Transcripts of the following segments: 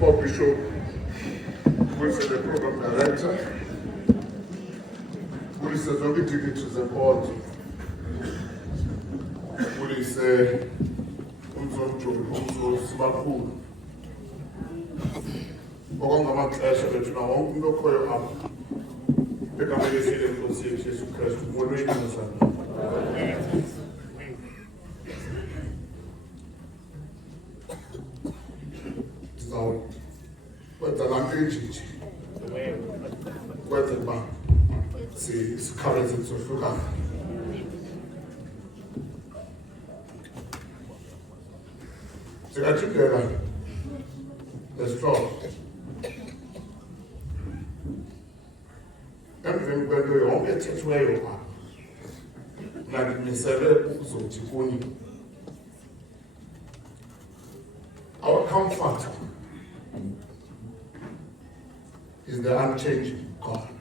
Bob Bishop, who is the program director, who is the Zombie to the board, who is Sibakhulu. Okungamaxesha bethu nawo wonke umuntu okhoyo apha egameni lenkosi yethu Yesu Kristu molweni nasana. Kwenza laa nto injinji kwenzela uba sikhawuleze sohlukana. Singathindela nesihlobo emveni kwento yonke ethethiweyo apha nandimisele ukuzothi kuni our comfort is the unchanging God.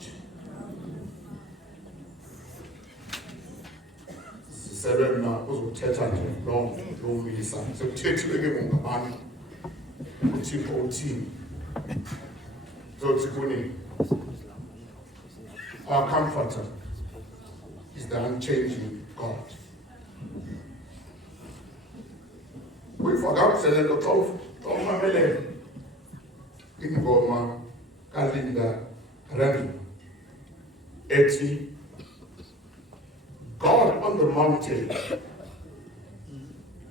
Sisebenza na uzothetha nje lo misa sekuthethiwe ke ngabani uThixo uthini zothi kuni our comforter is the unchanging God. We forgot to let the talk family ingoma kaLinda Randall ethi God on the mountain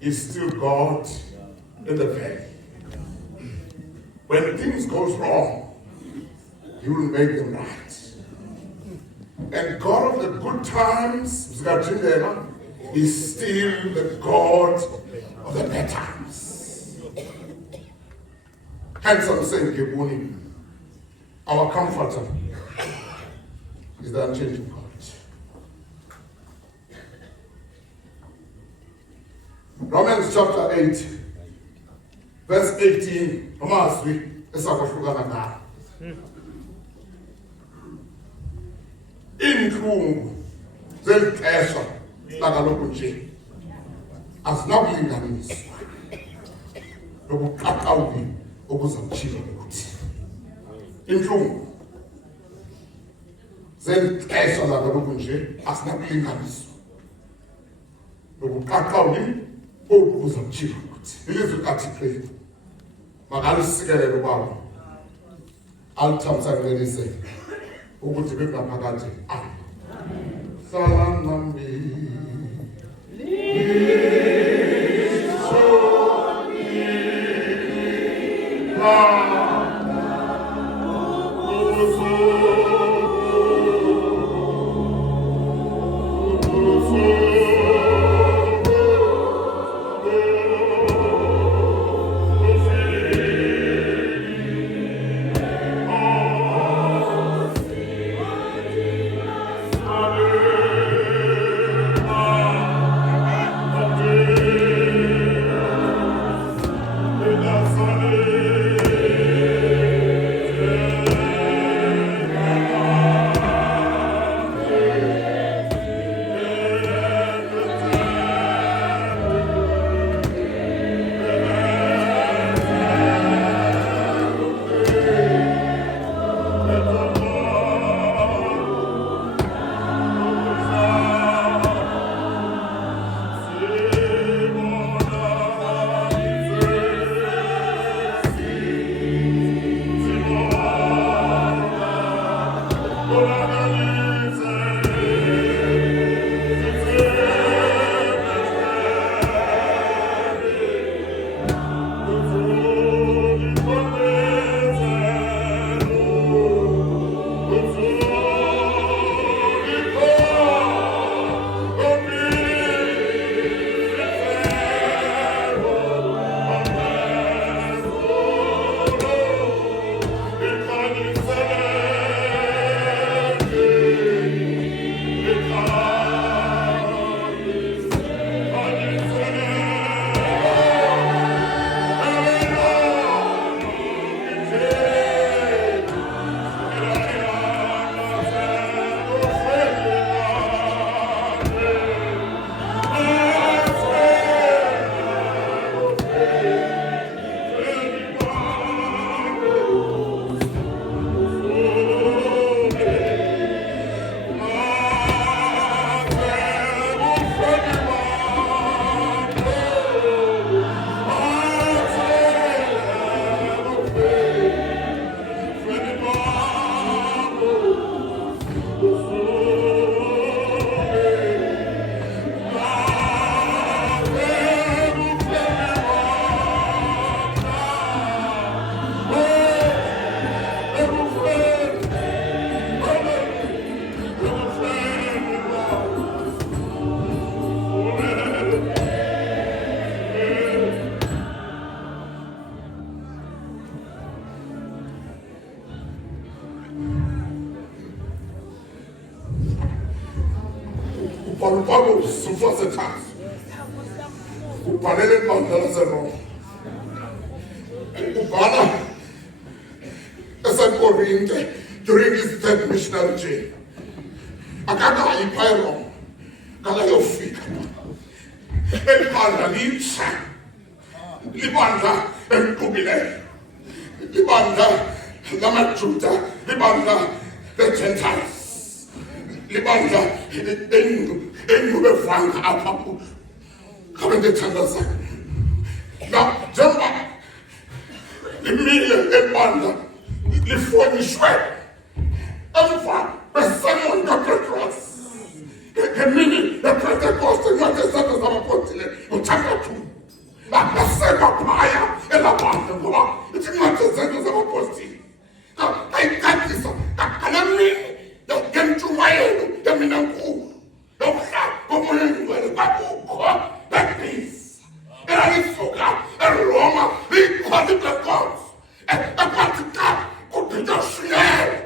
is still God in the valley. When things goes wrong, He will make them right. And God of the good times is still the God of the bad times. Hence I'm saying, Gebuni, our comforter is the unchanging God. Romans chapter 8, verse 18. Inhlungu zelixesha lakaloku nje azinakulinganiswa nobuqaqawuli obuzawutshilo ukuthi inhlungu zelixesha lakaloku nje azinakulinganiswa nobuqaqawuli obuzawutshilo ukuthi ilizwe kaThixo makalisikele ubaba alithamsangelise ukuthi bengaphakathi salam nambi Paulus uFosethas ubhalele ibandla laseRoma ubhala eseKorinte during his third missionary journey akakayi eRoma akayofika elibandla litsha libandla eliqubileyo libandla lamaJuda libandla leGentiles libandla enubevanga apha kulo ngabe ndithandaza njengoba limile ebandla lifonyishwe emva kwesermon kaPetros ngemini yePentecoste incwadi yesithathu zabapostile uthandathu baseka phaya elabandla ngoba ithi incwadi yesithathu zabapostile ayikadisa ngale mini ngentshumayelo yamina nkulu yokuhlala komoya engcwele kwakukho baptisa elisuka eRoma liyikhona iPentecost ekwathi ka kugqitywa shiyela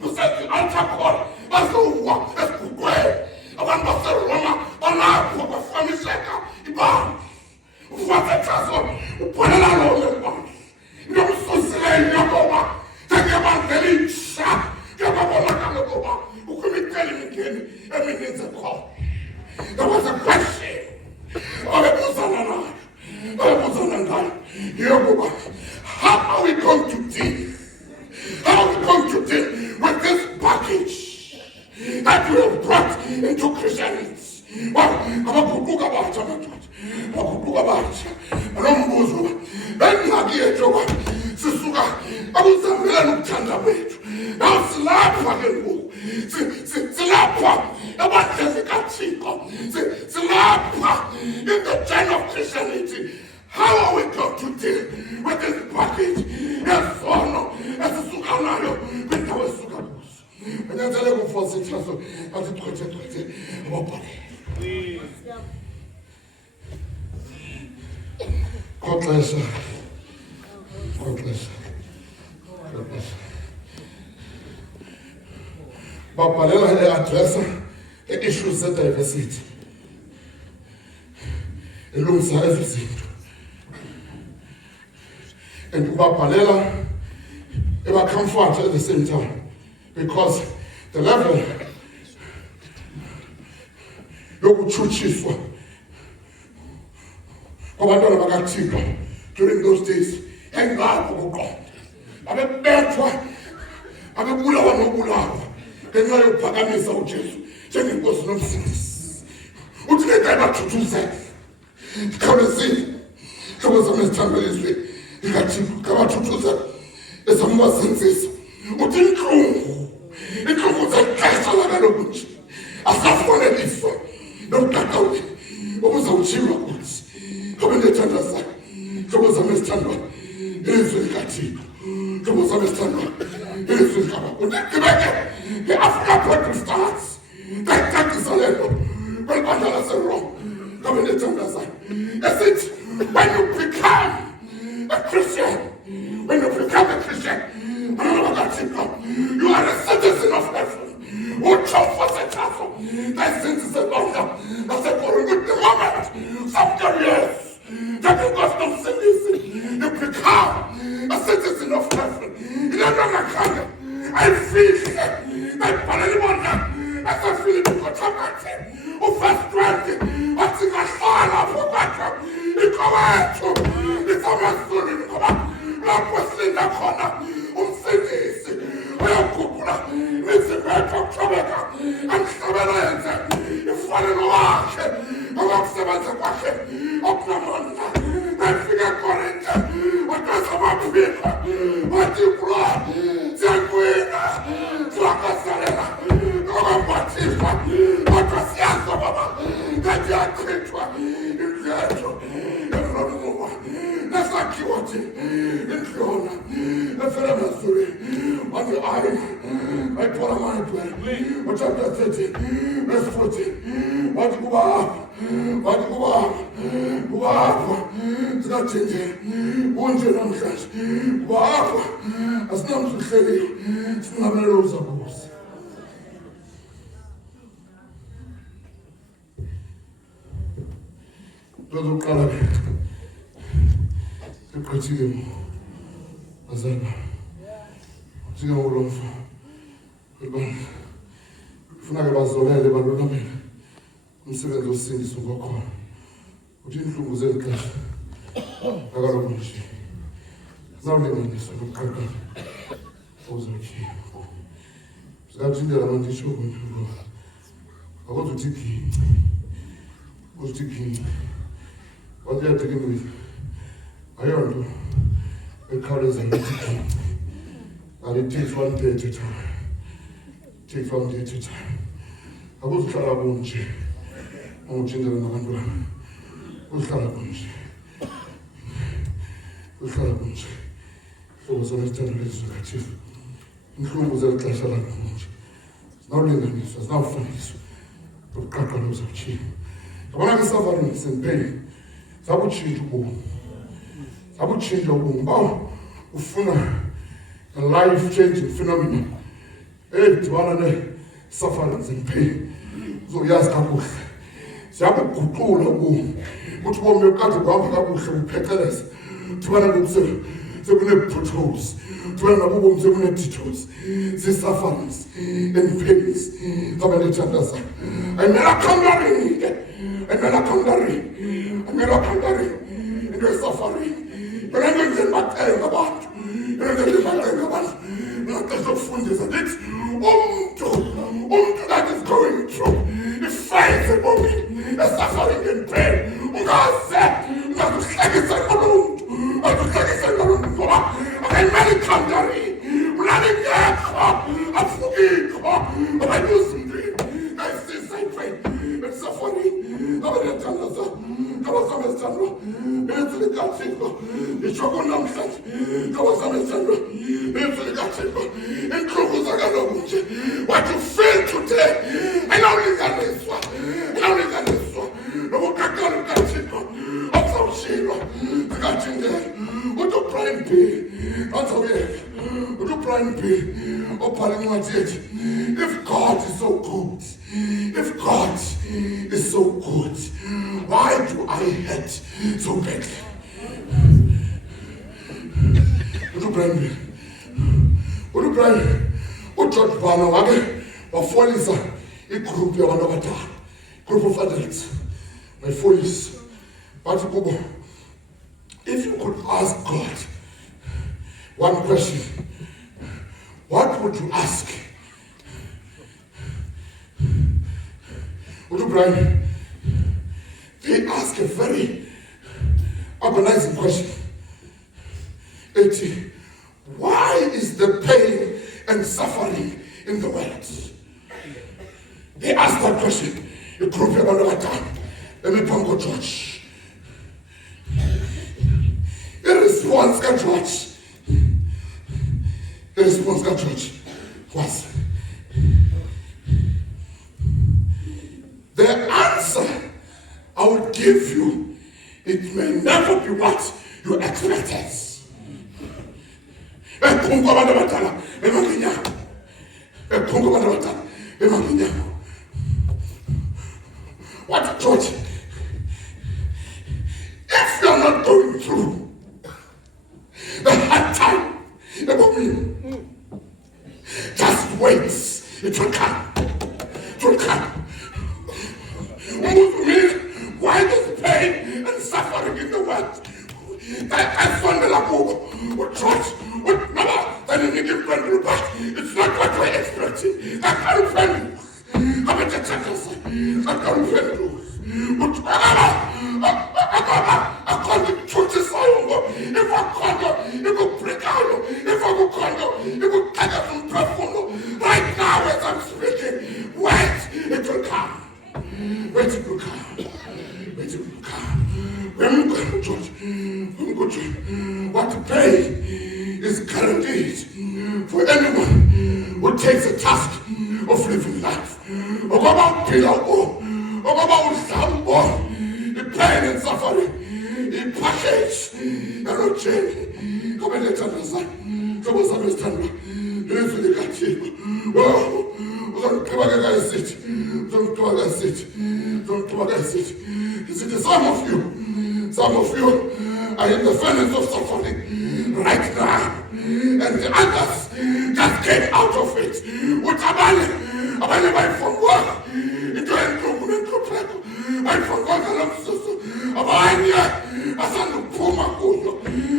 kusethi altar call bazowa esigugweni abantu baseRoma balapho bafamiseka ibandla uFosethas ubhalela lona ibandla nomsusileyo yakoba njengabandla elitsha yababonakala ukuba ukwimiceli mingeni emininzi khona. There was a question abebuzana ngayo yokuba how are we going to deal with this package that we have brought into Christianity? Abaguquka abatsha madoda baguquka abatsha nombuzo engxaki yethu yoba sisuka akuzamela ukuthanda kwethu silapha ke ngoku silapha ebandleni kaThixo silapha in the chain of Christianity. How are we going to deal with this package yesono esisuka nayo kwindawo esisuka kuzo? Anyanzeleka uFosethas athi chwethe ababhale Kotlesa. Babhalela le-adressa issues ze-diversity elungisa ezi zinto and ubabhalela eba-comfort at the same time because the level yokutshutshiswa kwabantwana bakaThixo during those days engapho kuqonda abebethwa abebulawa nobulawa ngenxa yokuphakamisa uJesu njengenkosi nomsindisi uthi ke xa bathuthuzela khawulezile hlobo zami ezithandwa lizwi likaThixo xa bathuthuzela esambazinzisa uthi intlungu zexesha lakaloku nje asafanelisa nomdakawuthi obuzawutshiywa kuthi ngoba ndiyathandaza hlobo zami ezithandwa ilizwi likaThixo hlobo zami ezithandwa ilizwi likaBaba ndibeke the-Africa Bible starts ndayicacisa le nto kwelibandla laseRoma ngoba ndiyathandaza esithi when you become a Christian you are a citizen of heaven. Utsho uFosethas ndayisenzise lonke naseKorinte the moment after years that you got nomsindisi you become a citizen of heaven. Ile nto ngakhange ayifihle ayibhalela ibandla aseFilipi ngothakathi uverse 20 wathi ngahlala apho kwakhe ikowethu isamazulwini ngoba lapho silinda khona umsindisi uyakhuphula izibetha ukuthobeka amhlabela yenze ifanelo wakhe abakusebenza kwakhe okunamandla nayifika eKorinte watasa amaphiko wathi bro siyakwina siwakasalela nokambathisa kodwa siyazo baba ngathi yachithwa indlu yethu enomnuba nesakhiwo thi indlu yona efela emazulwini wathi I told him I pray. Chapter 30, verse 14. Wathi kuba singathenje unje namhlanje kuba asinamhlehleli singabelela uzakubuza Lozoqala ke. Eqhathile azana. Singawulomfa. Ufuna ke bazolele balonamela. Umsebenzi osindiso ngokhona. Uthi inhlungu zelixesha. Akaloku nje. Zawulinganiswa nokuqala. Uzothi. Sizatshindela manje isho ngoba. Akuthi uthi what you are taking with ayonto ekhawuleza ngithi and it takes one day at a time. Takes one day at a time. Akuzihlala kunje. Ungijindela nabantwana. Uzihlala kunje. Uzihlala kunje. So something lezi zikathi. Inhlungu zelixesha lakho nje. Nawulinganiswa, nawufaniswa. Ukuqaqqa lokuthi. Yabona ke suffering and pain. Sabuchinja ubomi. Sabuchinja ubomi. Bawo ufuna a life-changing phenomenon. Edibana ne-suffering and pain. Uzoyazi kakuhle. Siyabuguqula ubomi. Uthi ubomi kade kuhamba kakuhle upheceleza. Udibana ngokusebenza. Sekune-potholes. Udibana nabo ubomi sekune-detours. Zii-sufferings and pains. Ngoba lethandazana. Ayimela khangari. Ayimela khangari. Into ye-suffering. Yona nto nje ndibacenga abantu. Ngaqesha lithi umuntu that is going through i-fight ebomini e-suffering and pain ungazuhlekisa ngalontu ngoba akayimali khangari mlali ngekho afukikho abanyuzindini ayisisayifein and-suffering abanethandaza ngabazame esithandwa benetsilikathiko ishoko namhlanje ngabazame esithandwa benetsilikathiko inhlungu zakaloku nje what you feel today ayinawulinganiswa nobuqaqala bukathixo obuzawushiywa zikathindela uthi ubrian b azawuyeka uthi ubrian b obhala incwadi yethi if God is so good why do I hate so badly? uGeorge Bana wake wafolisa igroup yabantu abadala, group of adults, wayifolisa bathi kubo, if you could ask God one question, what would you ask? Brian, they ask a very agonizing question. Why is the pain and suffering in the world? They ask that question. A group of people, let me go church. The response to church was the answer I would give you. It may never be what you expected. What church? If you're not going through the hard time, just wait. It will come. It will come. Why does pain and suffering in the world? I found the church. It's not what we're expecting. I can't find you. I'm a detective. I can't find you. I can't church is if I can't, you go break out. If I go condo, you go take it from profundo. Right now, as I'm speaking, wait, it will come. Wait, it will come. Wait, it will come. When you go to church, what to pay is guaranteed for anyone who takes a task of living life. The pain and suffering, the package, and no change. Come and let us understand. Come and understand. Don't sit. Is it the some of you? Some of you are in the furnace of suffering right now. And the others just came out of it. Utabale, abanye from work. Into enkuku nenkupheko. From work alamsusu. Abanye basanda ukuphuma kuyo.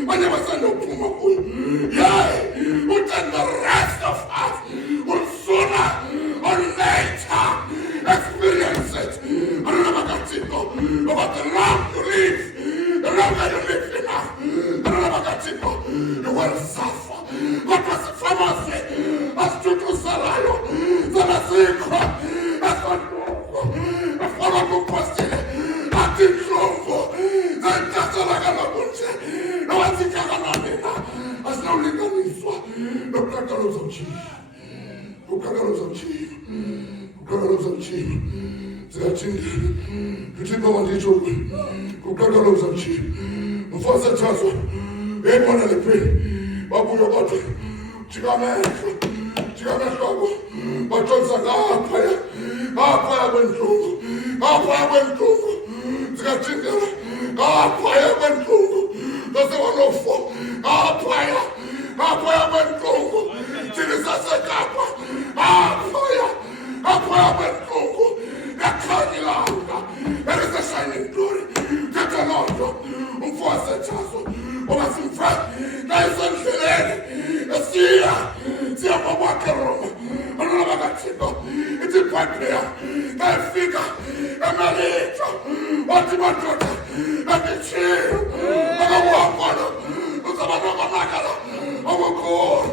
Abanye basanda ukuphuma kuyo. Yeah, and the rest of us will sooner or later experience it. I don't know about the love you live. The love that you live enough. I don't know about you will suffer. What was the pharmacy? As to Salayo, Salasikra, as for follow the question. I think so. Then Casalagana Bunche. No, I think I'm as now living in Swat. No crackers of cheese. No crackers of cheese. No crackers of cheese. Tutimba wandicho kukagala uzamchi mfasa chazo ebona lepe babu yokoto chikamesho batonsa ngapaya kwentungu zikachindela ngapaya kwentungu dose wanofo ngapaya kwentungu zilisasekapa ngapaya kwentungu. There is a shining glory. Take a lot of Umfasa Chazo. Omasimfa. Naison Filene. Sia. Sia Mawakarum. Anabagachiko. It's a point player. That figure. A malito. What you want to do? And the chill. And a walk on it. Usamanagala. Overcall.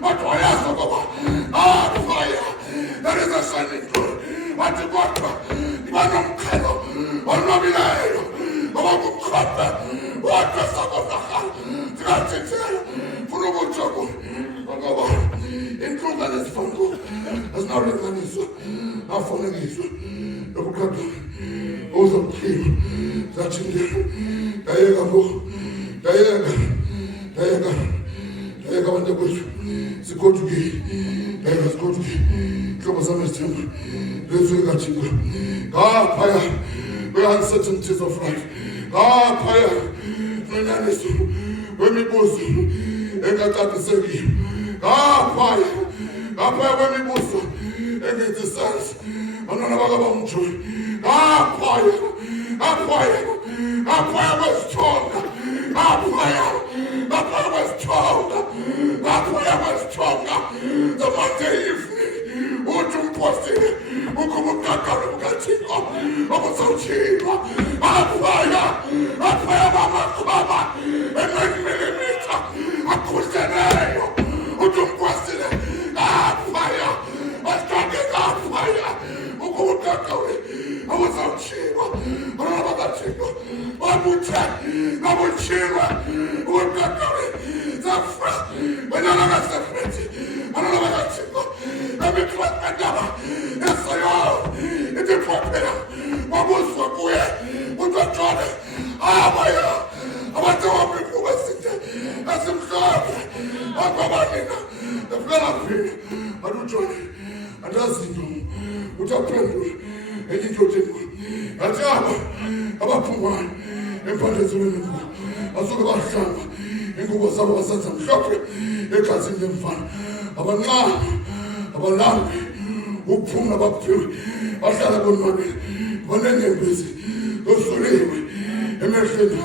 What do I ask of? Fire. There is a shining glory. What you want to do? Manamkalo, Onominayo, Omamukopa, what the Sabaka, Traticel, Furumotoku, including this fungo, as now Recaniso, Afoniso, Obukato, Ozam King, Zachinda, Dayaga, on the bush, Sikotuki, Dayagas Kotuki, Kobasamastim. God, fire, we are uncertainties of life. God, fire, when we both, God, fire, when we both, against the sons, another God, fire was stronger. God, fire was stronger. God, fire was stronger. The Monday evening. Utumposile, ukumukakarugatiko, omusauchirwa, apaya mamakaba, 9mm, akuseneyo, utumposile, apaya, apaya, ukumukakawe, omusauchirwa, omusauchirwa, amuchirwa, ukumukakawe, zafra, bananagasapreti, bananagasapreti, let me clap my dollar. Yes, I am. It's a popular. What was for where? What's the daughter? Ah, my God. I want to have people listening. That's some God. I'm going to the fellow. I don't join it. I just see you. What's up, Pedro? And you go to me. I tell you, about Pumai. And Pandas in the book. I saw about Shamba. And go was some shopping. They can't see them fun. About now. Abalambi, uphuma baphuma, bahlala bonwabile, banengembezi, dosuliwe, emehlweni,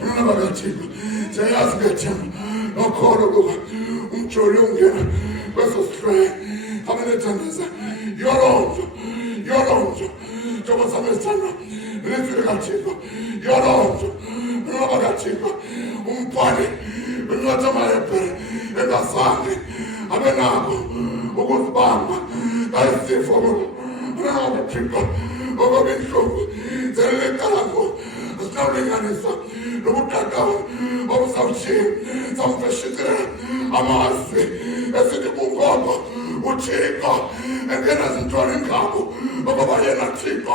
abantwana bakaThixo, siyayazi ngethemba, nokholo kuba umjoli ungena kweso sihlwele, abanethandaza, yolonzo, njengoba sabesithanda, ilizwi likaThixo, yolonzo, abantwana bakaThixo, umbhali, incwadi yamaHebhere, engazange, abenakho, ukuzibamba ayisifo nokuthixo okobinhlungu zelekalago asinawulinganisa nobutatawo obusawutshiya samfeshitela amazwi esithi kungoba uthixo engena zintwana ingabo ngoba yena thixo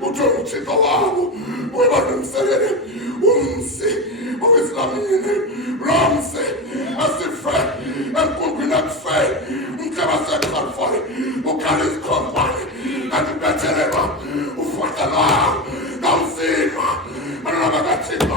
uthi uthixo wabo ubalungiselele umsi obeslamini lo msi asife enkundleni akufe umhlaba sekalfari ukhala isikhombane kanti ubethelelwa ufakela nawuzima abantwana bakathixo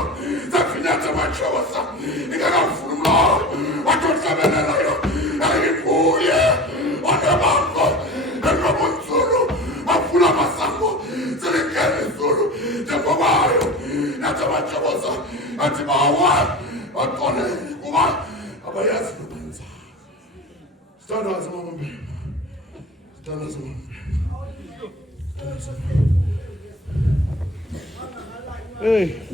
Hey.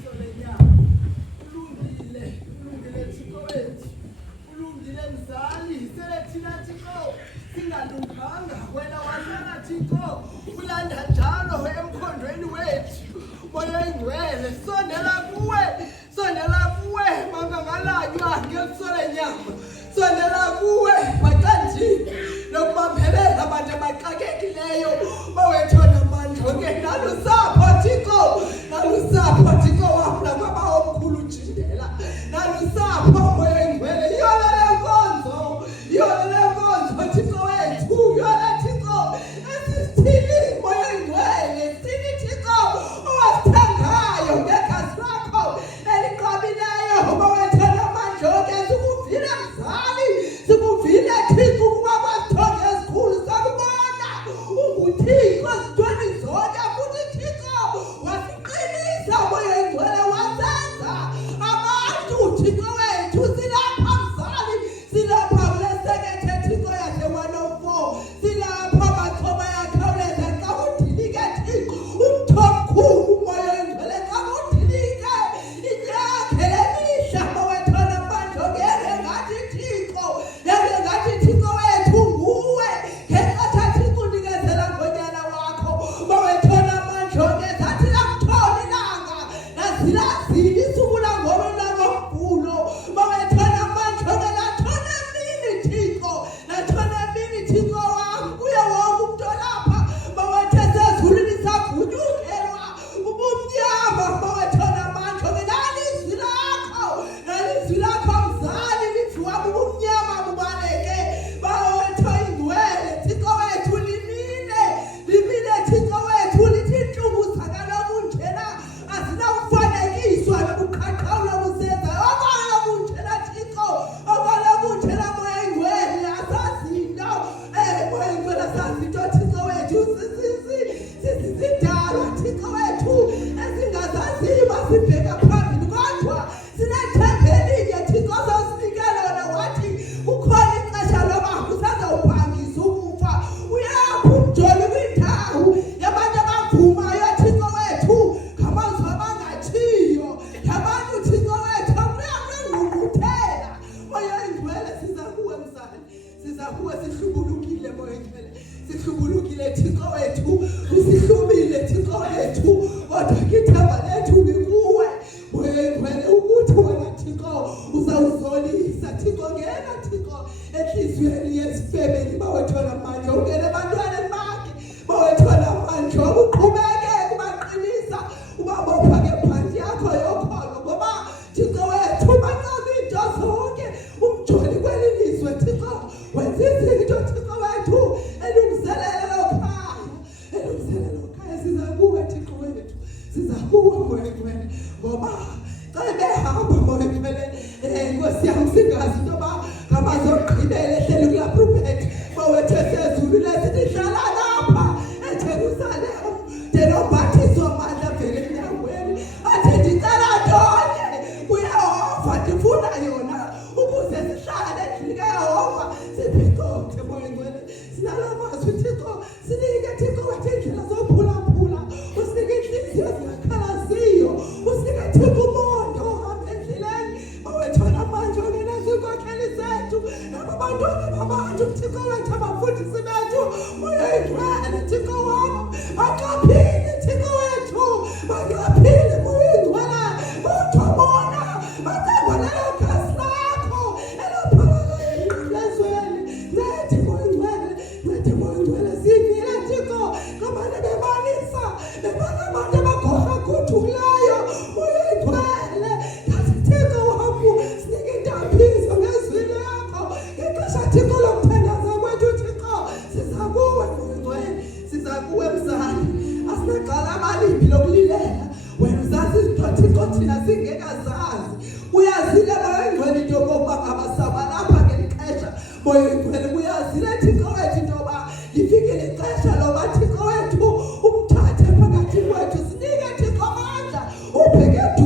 Upeke tu